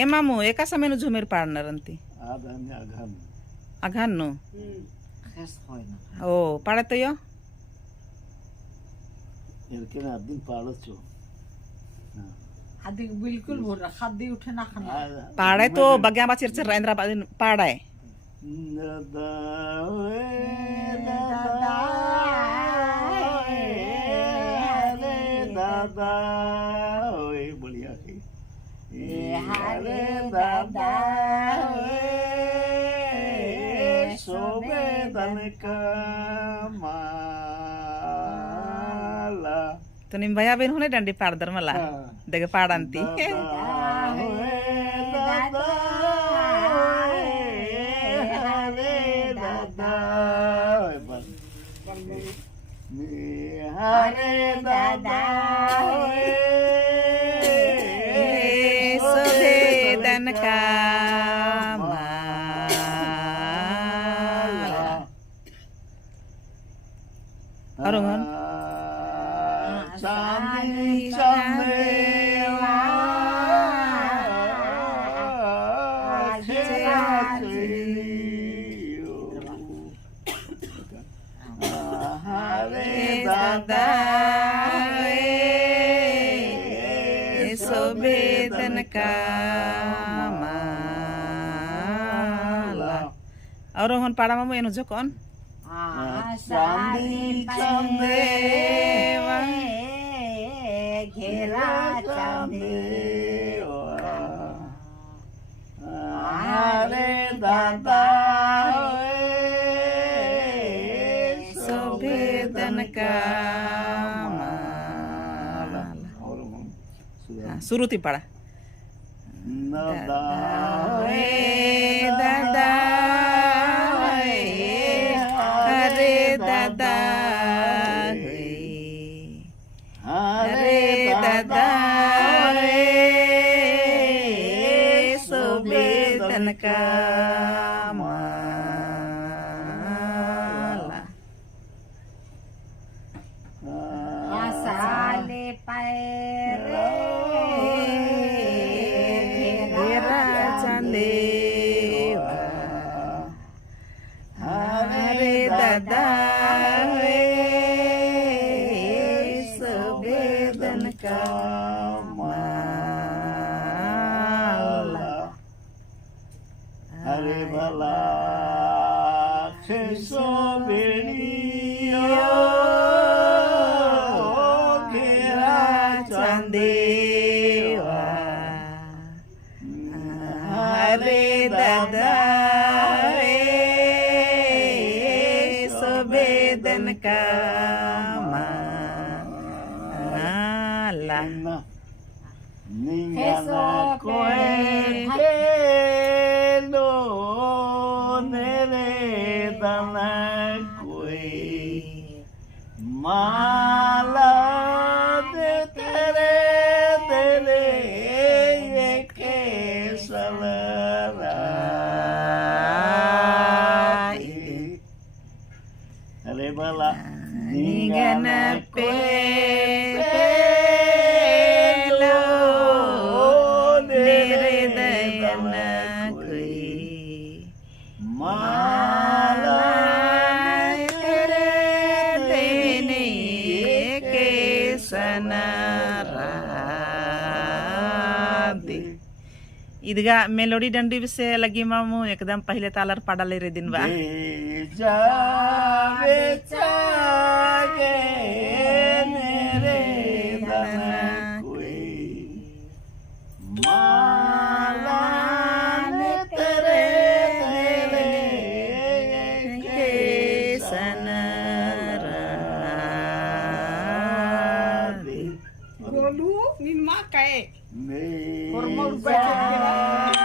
ए मामू एका समयनु झुमेर पाडणारंती अघान्नु ओ पाडतयो आदि बिल्कुल हो रहा खादी उठे ना खाना पाड़े तो बग्या बाचिर से रेंद्रा पाड़े दादा बढ़िया हरे दादा सोबेदन का माला तो निम भैया बेन होने डंडी पाड़दर मला देगे पाड़ंती हरे दादा सोबेदन का माला अरुण चांदी चमेला हरे दादा सोबेदन का माला और हन पाड़ा मामू एनु जकोन चांदी चमेला घेरा चमेला हरे दादा सोबेदन का माला सुरुती पाड़ा दादा दादा हरे दादा हरे दादा सोबेदन का माला साले पैरे घेरा चंदेवा हरे दादा सोबेदन का माला हरे भला सोबेनियो घेरा चंदेवा हरे दादा सोबेदन का माला निंगना कोए लो नेरे दना कोई माला दे तेरे दिले के सलरा अरे भला निगन पे माला करे देने के सनरादि इदगा मेलोडी डंडी से लगी मामू एकदम पहले तालर पाड़ा ले रे दिन बा जावे चागे मेरे दना कोई माला ने तेरे दिले के सनरादि गोलू निम्मा काय मेरे और मोर बैठ के